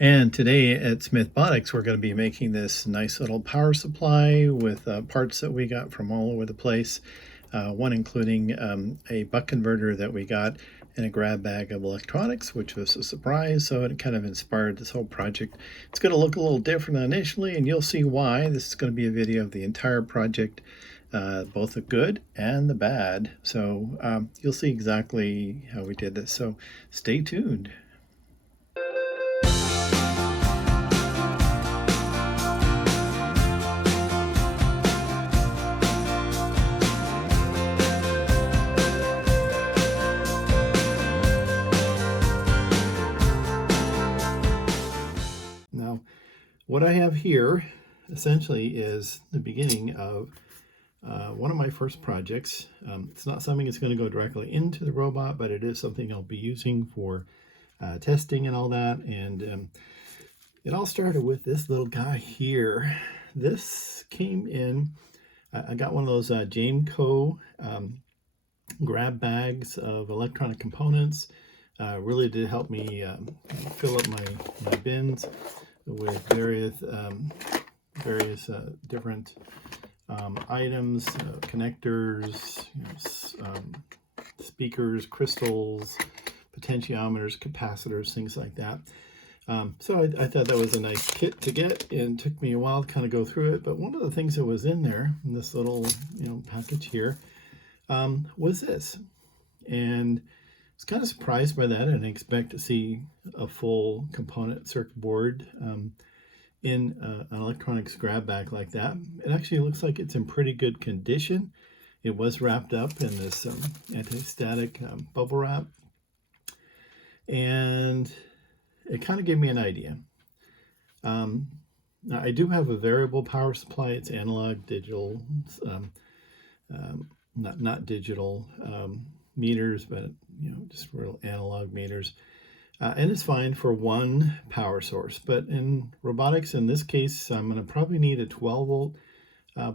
And today at Smithbotics, we're going to be making this nice little power supply with parts that we got from all over the place. One including a buck converter that we got in a grab bag of electronics, which was a surprise. So it kind of inspired this whole project. It's going to look a little different initially, and you'll see why. This is going to be a video of the entire project, both the good and the bad. So you'll see exactly how we did this. So stay tuned. Now, what I have here essentially is the beginning of one of my first projects. It's not something that's going to go directly into the robot, but it is something I'll be using for testing and all that. And it all started with this little guy here. This came in, I got one of those Jameco grab bags of electronic components. Really did help me fill up my bins with various different items, connectors, speakers, crystals, potentiometers, capacitors, things like that. So I thought that was a nice kit to get, and it took me a while to kind of go through it. But one of the things that was in there, in this little package here, was this. And I was kind of surprised by that. I didn't expect to see a full component circuit board in an electronics grab bag like that. It actually looks like it's in pretty good condition. It was wrapped up in this anti-static bubble wrap, and it kind of gave me an idea. Now I do have a variable power supply. It's analog, digital, not digital meters, but just real analog meters. And it's fine for one power source. But in robotics, in this case, I'm going to probably need a 12 volt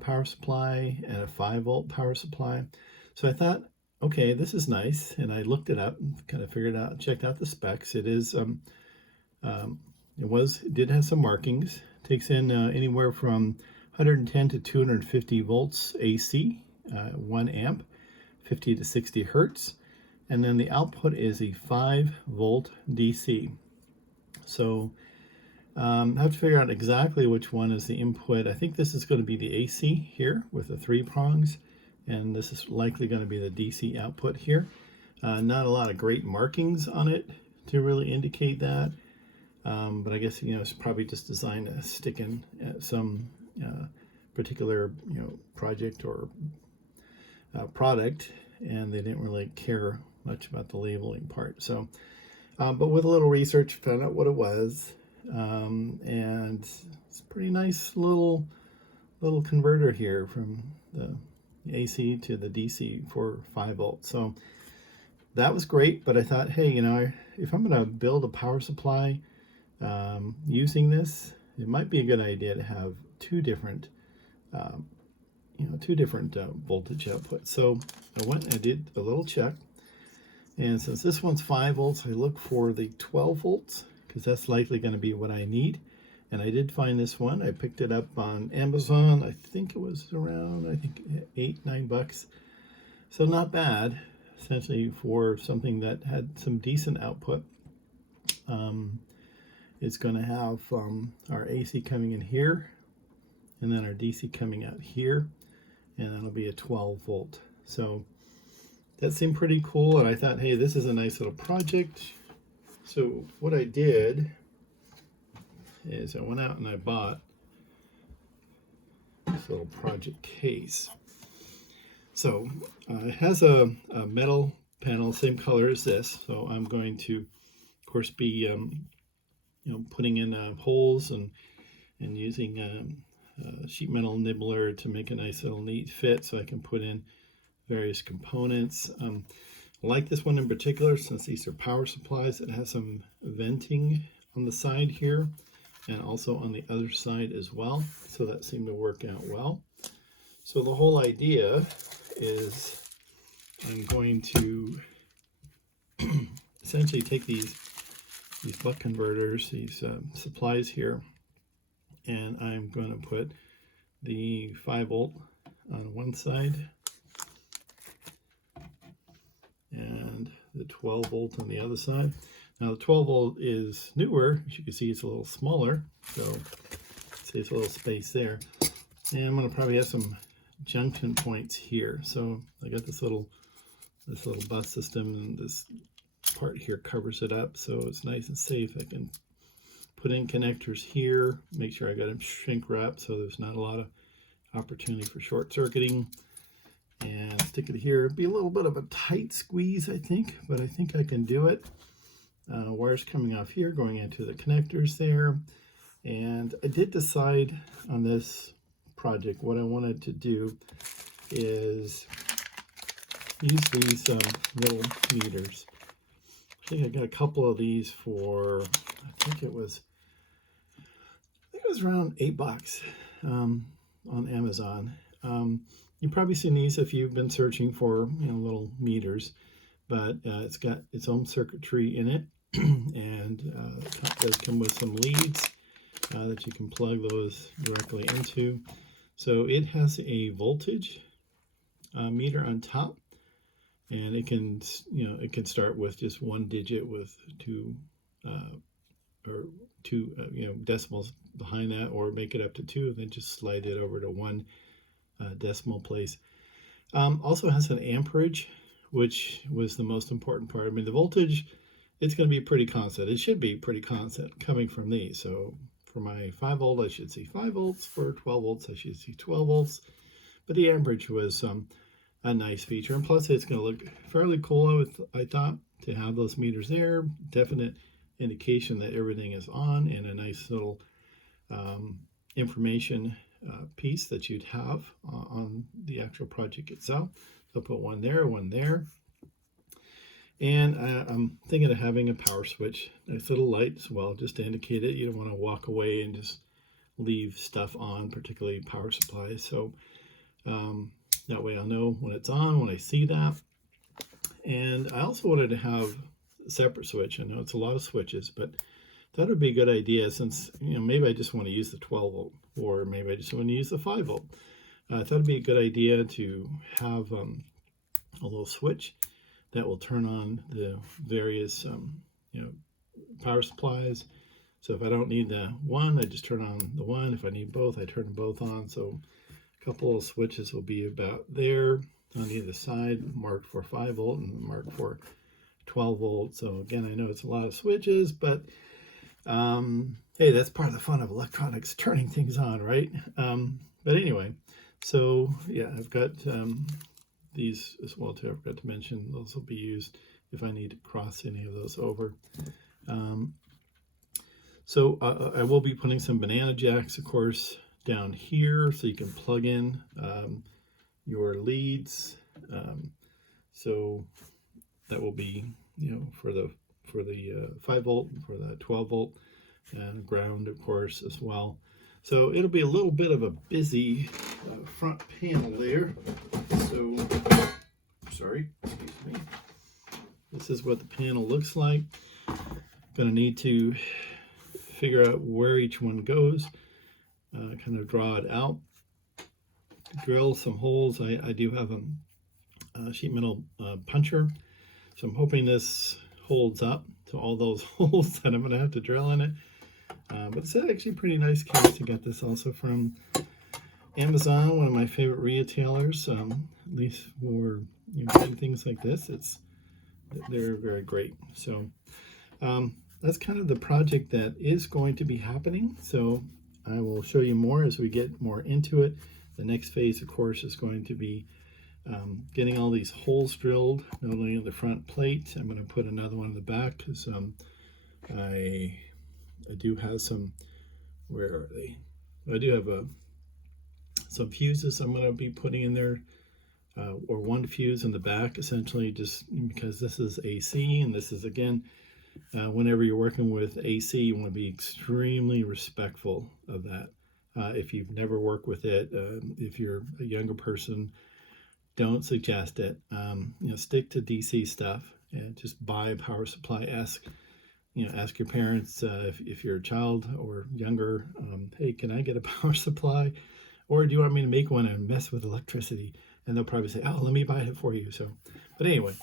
power supply and a 5 volt power supply. So I thought, okay, this is nice. And I looked it up and kind of figured out, checked out the specs. It is, it did have some markings. It takes in anywhere from 110 to 250 volts AC, 1 amp, 50 to 60 hertz. And then the output is a 5 volt DC. So I have to figure out exactly which one is the input. I think this is going to be the AC here with the 3 prongs, and this is likely going to be the DC output here. Not a lot of great markings on it to really indicate that, but I guess it's probably just designed to stick in at some particular project or product, and they didn't really care much about the labeling part. So, but with a little research, found out what it was, and it's a pretty nice little converter here from the AC to the DC for 5 volts. So that was great. But I thought, hey, if I'm going to build a power supply using this, it might be a good idea to have two different voltage outputs. So I went and I did a little check. And since this one's 5 volts, I look for the 12 volts because that's likely going to be what I need. And I did find this one. I picked it up on Amazon. I think it was around, $8-9. So not bad, essentially, for something that had some decent output. It's going to have our AC coming in here, and then our DC coming out here, and that'll be a 12 volt. So that seemed pretty cool, and I thought, hey, this is a nice little project. So what I did is I went out and I bought this little project case. So it has a metal panel, same color as this. So I'm going to, of course, be putting in holes and using a sheet metal nibbler to make a nice little neat fit, so I can put in various components. I like this one in particular since these are power supplies. It has some venting on the side here and also on the other side as well, so that seemed to work out well. So the whole idea is I'm going to essentially take these these buck converters, these supplies here, and I'm going to put the 5-volt on one side and the 12-volt on the other side. Now the 12-volt is newer. As you can see, it's a little smaller, so saves a little space there. And I'm going to probably have some junction points here. So I got this little bus system, and this part here covers it up, so it's nice and safe. I can put in connectors here, make sure I got them shrink wrapped so there's not a lot of opportunity for short circuiting, and stick it here. It'd be a little bit of a tight squeeze, I think, but I think I can do it. Wires coming off here, going into the connectors there. And I did decide on this project what I wanted to do is use these little meters. I think I got a couple of these for, I think it was around $8 on Amazon. You've probably seen these if you've been searching for little meters, but it's got its own circuitry in it, and it does come with some leads that you can plug those directly into. So it has a voltage meter on top, and it can start with just one digit with two decimals behind that, or make it up to 2 and then just slide it over to 1 decimal place. Also has an amperage, which was the most important part. I mean, the voltage, it's going to be pretty constant. It should be pretty constant coming from these. So for my 5-volt, I should see 5 volts. For 12 volts, I should see 12 volts. But the amperage was a nice feature. And plus, it's going to look fairly cool, I thought, to have those meters there. Definite indication that everything is on, and a nice little information piece that you'd have on the actual project itself. So put one there, and I'm thinking of having a power switch, nice little light as well, just to indicate it. You don't want to walk away and just leave stuff on, particularly power supplies. So that way I'll know when it's on, when I see that. And I also wanted to have a separate switch. I know it's a lot of switches, but that would be a good idea, since maybe I just want to use the 12-volt, or maybe I just want to use the 5-volt. I thought it'd be a good idea to have a little switch that will turn on the various power supplies. So if I don't need the one, I just turn on the one. If I need both, I turn them both on. So a couple of switches will be about there on either side, marked for 5-volt and marked for 12-volt. So again, I know it's a lot of switches, but hey, that's part of the fun of electronics, turning things on, right? But anyway, so yeah, I've got these as well too. I forgot to mention those will be used if I need to cross any of those over. So I will be putting some banana jacks, of course, down here, so you can plug in your leads. So that will be for the 5-volt, for the 12-volt, and ground, of course, as well. So it'll be a little bit of a busy front panel there. So, sorry, excuse me. This is what the panel looks like. Gonna need to figure out where each one goes, kind of draw it out, drill some holes. I do have a sheet metal puncher, so I'm hoping this holds up to all those holes that I'm going to have to drill in it. But it's actually a pretty nice case. I got this also from Amazon, one of my favorite retailers, at least for doing things like this. They're very great. So that's kind of the project that is going to be happening. So I will show you more as we get more into it. The next phase, of course, is going to be getting all these holes drilled, not only in the front plate. I'm going to put another one in the back, because I do have some, where are they? I do have some fuses I'm going to be putting in there, or one fuse in the back, essentially, just because this is AC, and this is, again, whenever you're working with AC, you want to be extremely respectful of that. If you've never worked with it, if you're a younger person, don't suggest it. Stick to DC stuff and just buy power supply-esque ask your parents if you're a child or younger, hey, can I get a power supply? Or do you want me to make one and mess with electricity? And they'll probably say, oh, let me buy it for you. So, but anyway,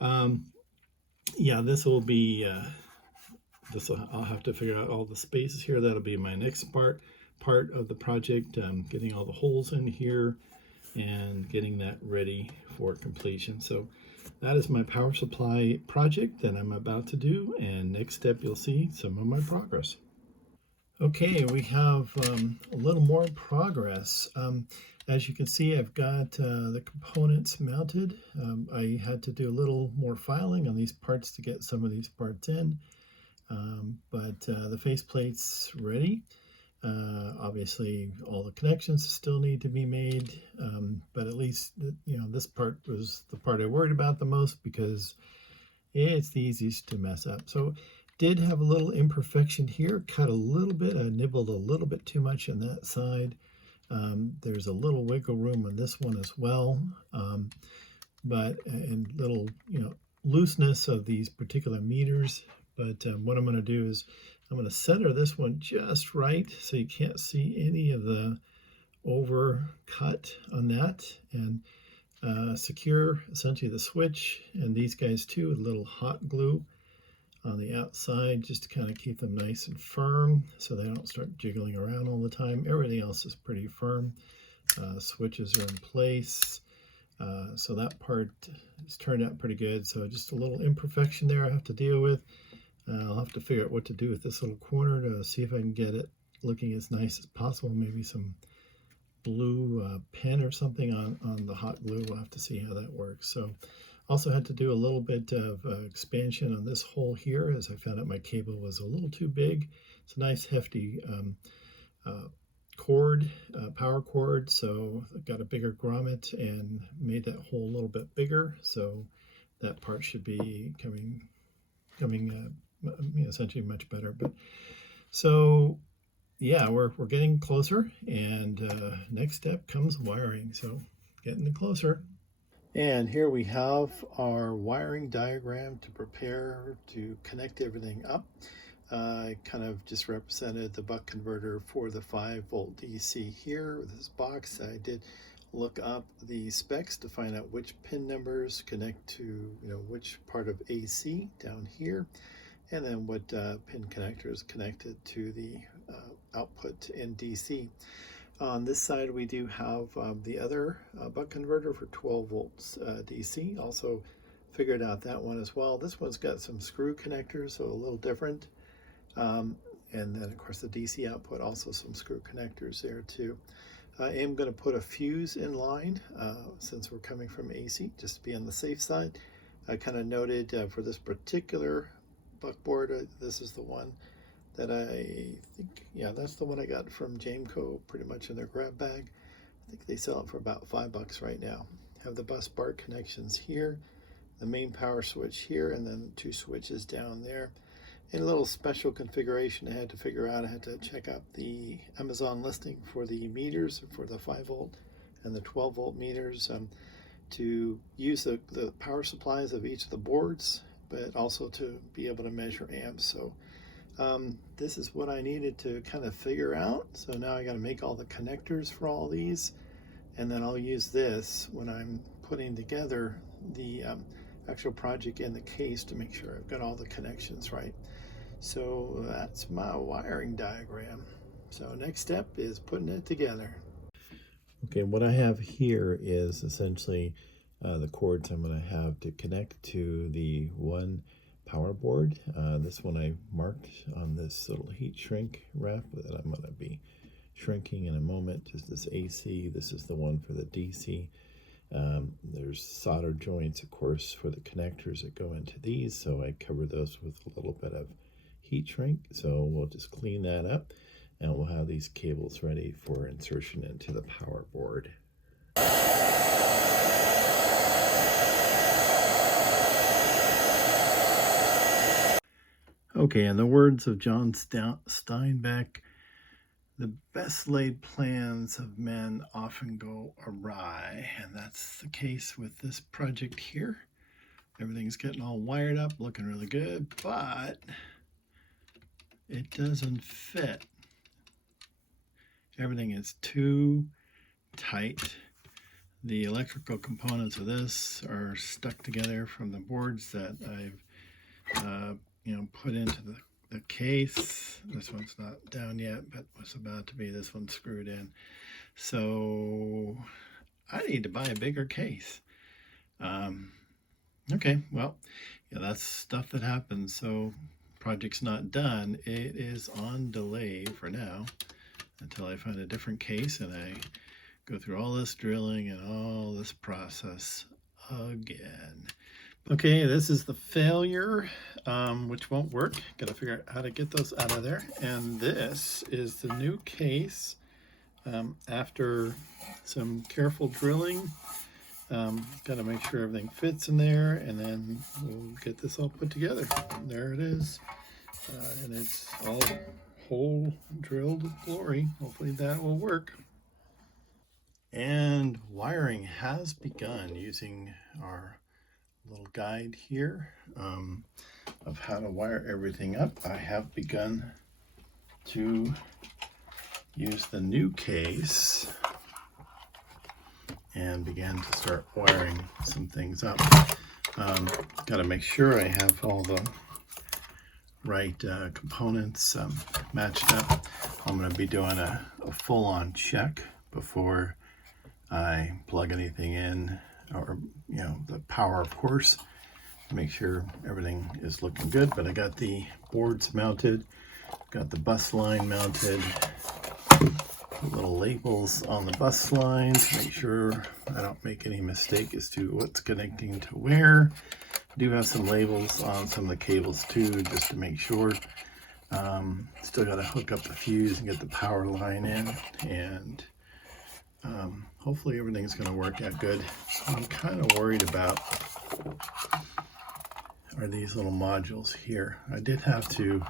um, yeah, this will be, I'll have to figure out all the spaces here. That'll be my next part of the project, getting all the holes in here and getting that ready for completion. So that is my power supply project that I'm about to do, and next step you'll see some of my progress. Okay, we have a little more progress. As you can see, I've got the components mounted. I had to do a little more filing on these parts to get some of these parts in, but the faceplate's ready. Obviously, all the connections still need to be made, but at least this part was the part I worried about the most because it's the easiest to mess up. So did have a little imperfection here, cut a little bit, I nibbled a little bit too much on that side. There's a little wiggle room on this one as well, but and little looseness of these particular meters. But what I'm going to do is I'm going to center this one just right so you can't see any of the overcut on that, and secure essentially the switch and these guys too with a little hot glue on the outside just to kind of keep them nice and firm so they don't start jiggling around all the time. Everything else is pretty firm. Switches are in place. So that part has turned out pretty good. So just a little imperfection there I have to deal with. I'll have to figure out what to do with this little corner to see if I can get it looking as nice as possible. Maybe some blue pen or something on the hot glue. We'll have to see how that works. So also had to do a little bit of expansion on this hole here as I found out my cable was a little too big. It's a nice hefty cord, power cord, so I got a bigger grommet and made that hole a little bit bigger. So that part should be coming essentially much better. But so yeah, we're getting closer, and next step comes wiring. So getting closer. And here we have our wiring diagram to prepare to connect everything up. I kind of just represented the buck converter for the 5-volt DC here with this box. I did look up the specs to find out which pin numbers connect to which part of AC down here, and then what pin connectors connected to the output in DC. On this side we do have the other buck converter for 12 volts DC. Also figured out that one as well. This one's got some screw connectors, so a little different. And then of course the DC output, also some screw connectors there too. I am going to put a fuse in line since we're coming from AC, just to be on the safe side. I kind of noted for this particular buckboard, this is the one that I think, yeah, that's the one I got from Jameco pretty much in their grab bag. I think they sell it for about $5 right now. Have the bus bar connections here, the main power switch here, and then 2 switches down there. And a little special configuration I had to figure out. I had to check out the Amazon listing for the meters for the 5-volt and the 12-volt meters to use the power supplies of each of the boards, but also to be able to measure amps. So this is what I needed to kind of figure out. So now I got to make all the connectors for all these, and then I'll use this when I'm putting together the actual project in the case to make sure I've got all the connections right. So that's my wiring diagram. So next step is putting it together. Okay, what I have here is essentially the cords I'm going to have to connect to the one power board. This one I marked on this little heat shrink wrap that I'm going to be shrinking in a moment. Just this AC, this is the one for the DC. There's solder joints, of course, for the connectors that go into these, so I cover those with a little bit of heat shrink. So we'll just clean that up, and we'll have these cables ready for insertion into the power board. Okay, in the words of John Steinbeck, the best laid plans of men often go awry, and that's the case with this project here. Everything's getting all wired up, looking really good, but it doesn't fit. Everything is too tight. The electrical components of this are stuck together from the boards that I've put into the case. This one's not down yet, but was about to be. This one's screwed in. So I need to buy a bigger case. Okay, well, yeah, that's stuff that happens. So project's not done. It is on delay for now until I find a different case and I go through all this drilling and all this process again. Okay, this is the failure, which won't work. Got to figure out how to get those out of there. And this is the new case after some careful drilling. Got to make sure everything fits in there, and then we'll get this all put together. And there it is, and it's all hole drilled glory. Hopefully that will work. And wiring has begun using our little guide here of how to wire everything up. I have begun to use the new case and began to start wiring some things up. Got to make sure I have all the right components matched up. I'm going to be doing a full-on check before I plug anything in, or the power, of course, to make sure everything is looking good. But I got the boards mounted, got the bus line mounted, little labels on the bus line to make sure I don't make any mistake as to what's connecting to where. I do have some labels on some of the cables too, just to make sure. Still got to hook up the fuse and get the power line in, and hopefully everything's going to work out good. I'm kind of worried about are these little modules here. I did have to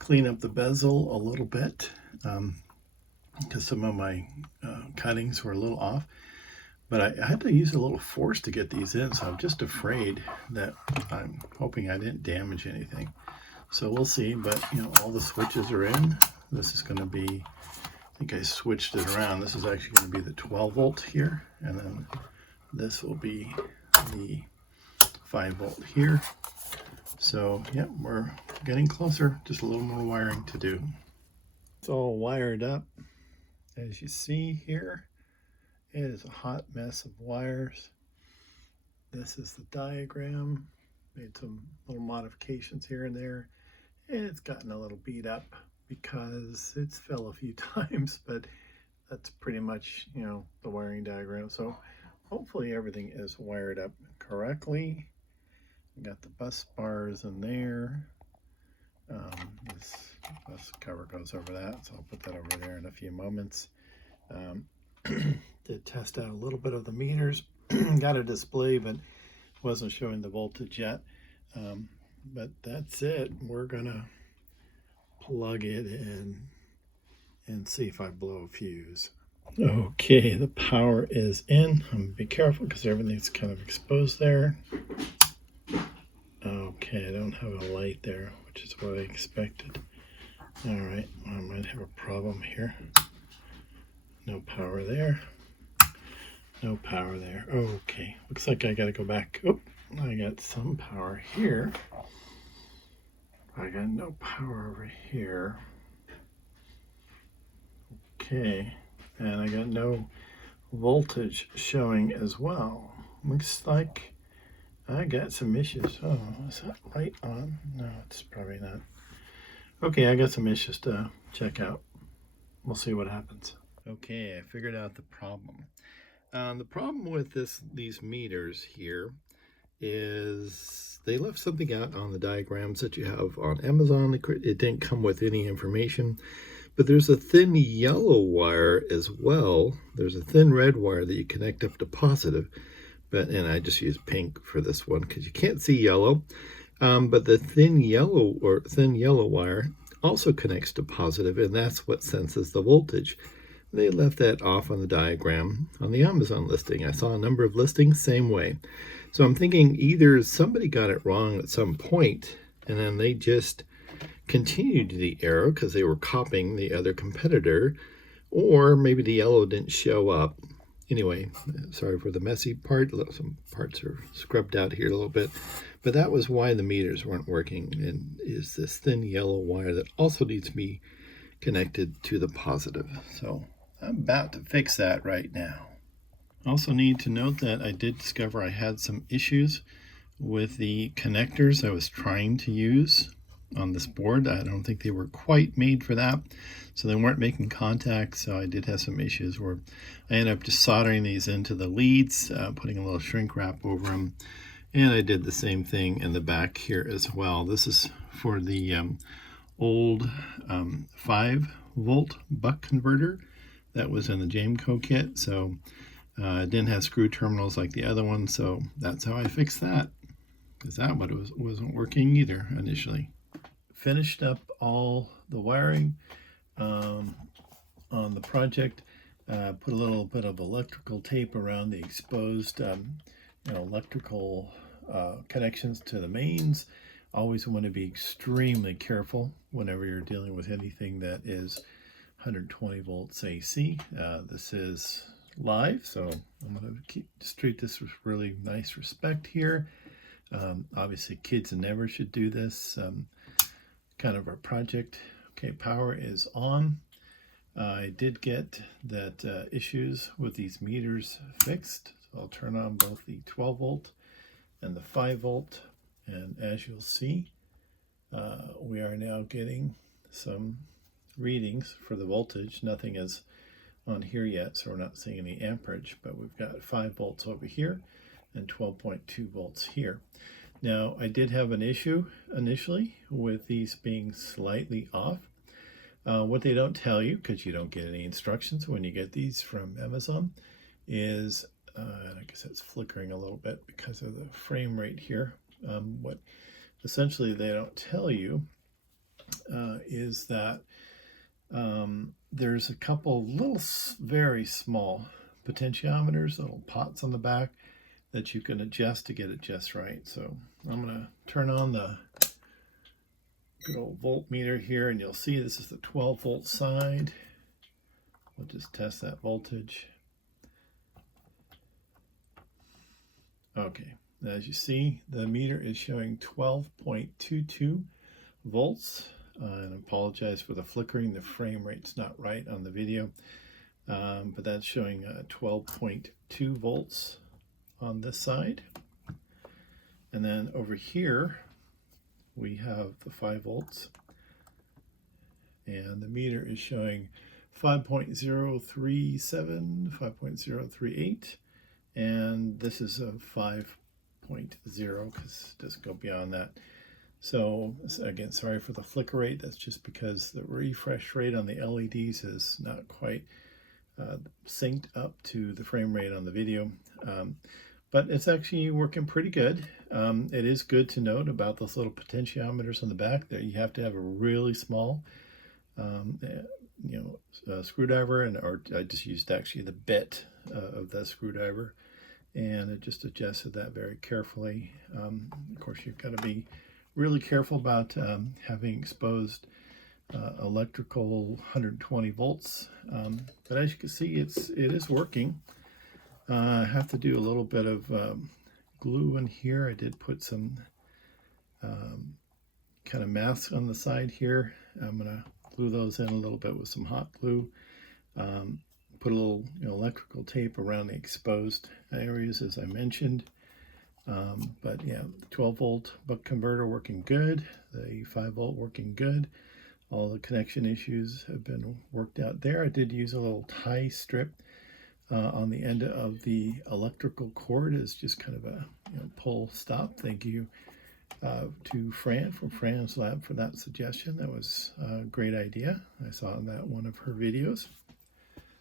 clean up the bezel a little bit because some of my cuttings were a little off, but I had to use a little force to get these in, so I'm just afraid that I'm hoping I didn't damage anything. So we'll see, but all the switches are in. This is going to be, I think I switched it around. This is actually going to be the 12 volt here, and then this will be the 5 volt here. So yeah, we're getting closer, just a little more wiring to do. It's all wired up. As you see here, it is a hot mess of wires. This is the diagram. Made some little modifications here and there. And it's gotten a little beat up because it's fell a few times, but that's pretty much, the wiring diagram. So hopefully everything is wired up correctly. We got the bus bars in there. This bus cover goes over that, so I'll put that over there in a few moments. Did test out a little bit of the meters. Got a display, but wasn't showing the voltage yet. But that's it. We're gonna plug it in and see if I blow a fuse. Okay, the power is in. I'm gonna be careful because everything's kind of exposed there. Okay, I don't have a light there, which is what I expected. All right, I might have a problem here. No power there. No power there. Okay, looks like I gotta go back. Oh, I got some power here. I got no power over here. Okay, and I got no voltage showing as well. Looks like I got some issues. Oh, is that light on? No, it's probably not. Okay, I got some issues to check out. We'll see what happens. Okay, I figured out the problem. The problem with these meters here is they left something out on the diagrams that you have on Amazon. It didn't come with any information, but there's a thin yellow wire as well. There's a thin red wire that you connect up to positive, and I just use pink for this one because you can't see yellow. But the thin yellow wire also connects to positive, and that's what senses the voltage. They left that off on the diagram on the Amazon listing. I saw a number of listings same way. So I'm thinking either somebody got it wrong at some point, and then they just continued the arrow because they were copying the other competitor, or maybe the yellow didn't show up. Anyway, sorry for the messy part. Some parts are scrubbed out here a little bit, but that was why the meters weren't working, and is this thin yellow wire that also needs to be connected to the positive. So I'm about to fix that right now. Also need to note that I did discover I had some issues with the connectors I was trying to use on this board. I don't think they were quite made for that, so they weren't making contact. So I did have some issues where I ended up just soldering these into the leads, putting a little shrink wrap over them, and I did the same thing in the back here as well. This is for the old 5-volt buck converter that was in the Jameco kit, so it didn't have screw terminals like the other one, so that's how I fixed that, because that one wasn't working either initially. Finished up all the wiring on the project. Put a little bit of electrical tape around the exposed electrical connections to the mains. Always want to be extremely careful whenever you're dealing with anything that is 120 volts AC. This is live, so I'm going to treat this with really nice respect here. Obviously, kids never should do this kind of a project. Okay, power is on. I did get that issues with these meters fixed. So I'll turn on both the 12 volt and the 5 volt, and as you'll see, we are now getting some readings for the voltage. Nothing is on here yet, so we're not seeing any amperage, but we've got 5 volts over here and 12.2 volts here. Now, I did have an issue initially with these being slightly off. What they don't tell you, because you don't get any instructions when you get these from Amazon, is, I guess it's flickering a little bit because of the frame rate here. What essentially they don't tell you is that there's a couple little, very small potentiometers, little pots on the back that you can adjust to get it just right. So I'm going to turn on the good old voltmeter here, and you'll see this is the 12 volt side. We'll just test that voltage. Okay, as you see, the meter is showing 12.22 volts. And I apologize for the flickering. The frame rate's not right on the video, but that's showing 12.2 volts on this side. And then over here we have the 5 volts, and the meter is showing 5.037, 5.038, and this is a 5.0 because it doesn't go beyond that. So again, sorry for the flicker rate. That's just because the refresh rate on the LEDs is not quite synced up to the frame rate on the video. But it's actually working pretty good. It is good to note about those little potentiometers on the back there. You have to have a really small screwdriver, or I just used actually the bit of that screwdriver, and it just adjusted that very carefully. Of course, you've got to be really careful about having exposed electrical 120 volts, but as you can see, it is working. I have to do a little bit of glue in here. I did put some kind of masks on the side here. I'm going to glue those in a little bit with some hot glue. Put a little electrical tape around the exposed areas, as I mentioned. But yeah, the 12 volt buck converter working good, the 5 volt working good. All the connection issues have been worked out there. I did use a little tie strip on the end of the electrical cord as just kind of a pull stop. Thank you to Fran from Fran's Lab for that suggestion. That was a great idea. I saw in that one of her videos.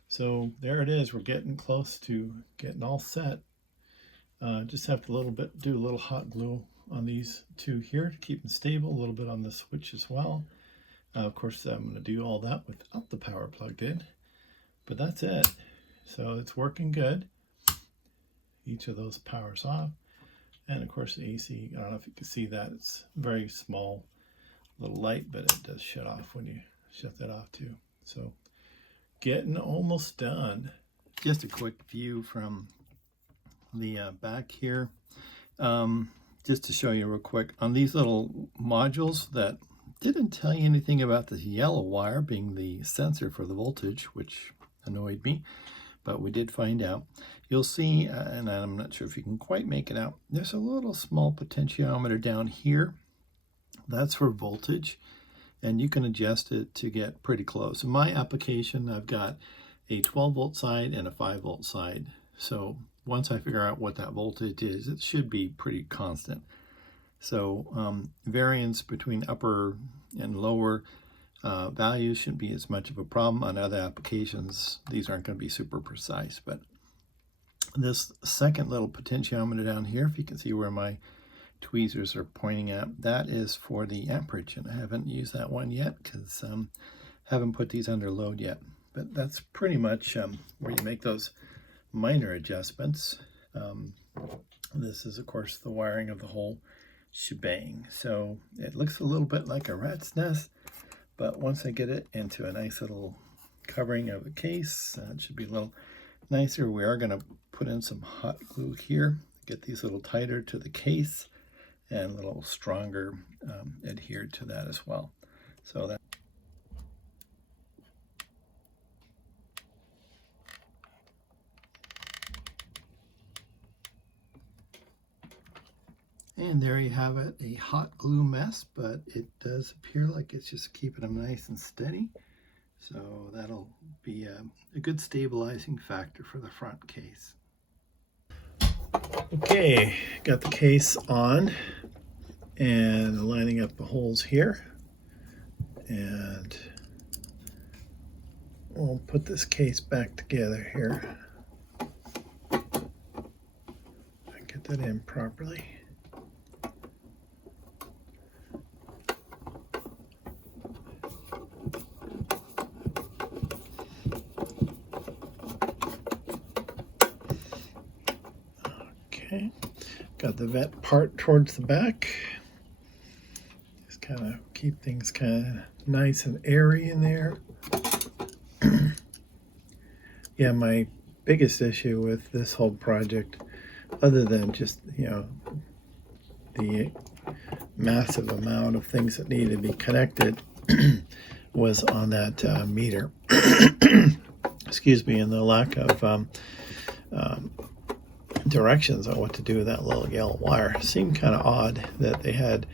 So there it is. We're getting close to getting all set. Just have to do a little hot glue on these two here to keep them stable, a little bit on the switch as well. Of course, I'm going to do all that without the power plugged in, but that's it. So it's working good. Each of those powers off. And of course the AC, I don't know if you can see that, it's very small little light, but it does shut off when you shut that off too. So getting almost done. Just a quick view from the back here. Just to show you real quick on these little modules that didn't tell you anything about this yellow wire being the sensor for the voltage, which annoyed me, but we did find out. You'll see, and I'm not sure if you can quite make it out, there's a little small potentiometer down here. That's for voltage, and you can adjust it to get pretty close. In my application, I've got a 12 volt side and a 5 volt side. So once I figure out what that voltage is, it should be pretty constant. So variance between upper and lower values shouldn't be as much of a problem. On other applications, these aren't going to be super precise. But this second little potentiometer down here, if you can see where my tweezers are pointing at, that is for the amperage, and I haven't used that one yet because haven't put these under load yet. But that's pretty much where you make those minor adjustments. This is, of course, the wiring of the whole shebang. So it looks a little bit like a rat's nest, but once I get it into a nice little covering of a case, it should be a little nicer. We are going to put in some hot glue here, get these a little tighter to the case and a little stronger adhered to that as well. So that. And there you have it, a hot glue mess, but it does appear like it's just keeping them nice and steady. So that'll be a good stabilizing factor for the front case. Okay, got the case on and lining up the holes here. And we'll put this case back together here. Get that in properly. Okay, got the vent part towards the back. Just kind of keep things kind of nice and airy in there. Yeah, my biggest issue with this whole project, other than just, the massive amount of things that need to be connected, was on that meter. Excuse me, and the lack of directions on what to do with that little yellow wire. It seemed kind of odd that they had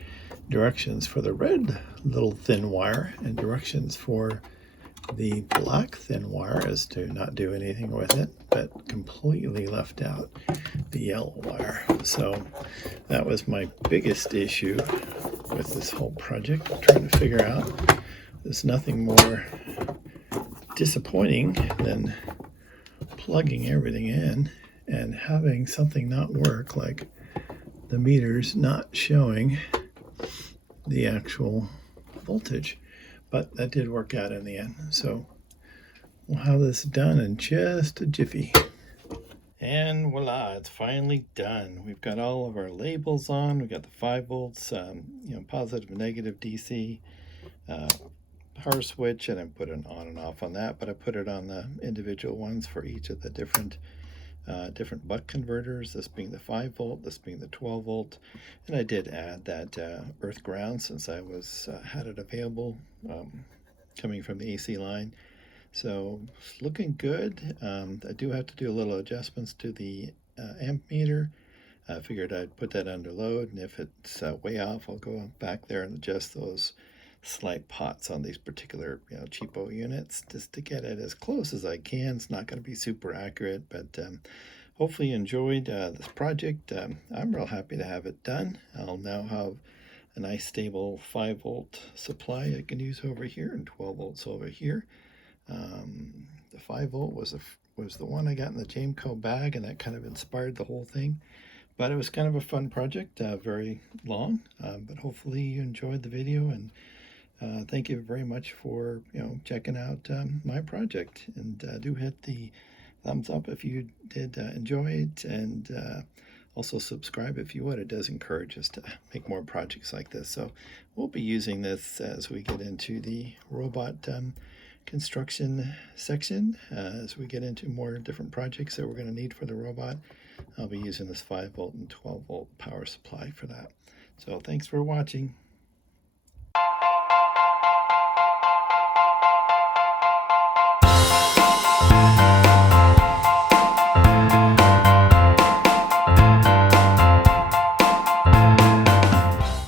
directions for the red little thin wire and directions for the black thin wire as to not do anything with it, but completely left out the yellow wire. So that was my biggest issue with this whole project, trying to figure out. There's nothing more disappointing than plugging everything in and having something not work, like the meters not showing the actual voltage. But that did work out in the end. So we'll have this done in just a jiffy. And voila, it's finally done. We've got all of our labels on. We've got the 5 volts, positive and negative DC power switch, and I put an on and off on that, but I put it on the individual ones for each of the different buck converters, this being the 5 volt, this being the 12 volt, and I did add that earth ground since I had it available coming from the AC line. So it's looking good. I do have to do a little adjustments to the amp meter. I figured I'd put that under load, and if it's way off, I'll go back there and adjust those slight pots on these particular cheapo units just to get it as close as I can. It's not going to be super accurate, but hopefully you enjoyed this project. I'm real happy to have it done. I'll now have a nice stable 5 volt supply I can use over here and 12 volts over here. The 5 volt was the one I got in the Jameco bag, and that kind of inspired the whole thing. But it was kind of a fun project, very long, but hopefully you enjoyed the video, and thank you very much for checking out my project, and do hit the thumbs up if you did enjoy it, and Also subscribe if you would. It does encourage us to make more projects like this. So we'll be using this as we get into the robot construction section. As we get into more different projects that we're going to need for the robot, I'll be using this 5 volt and 12 volt power supply for that. So thanks for watching.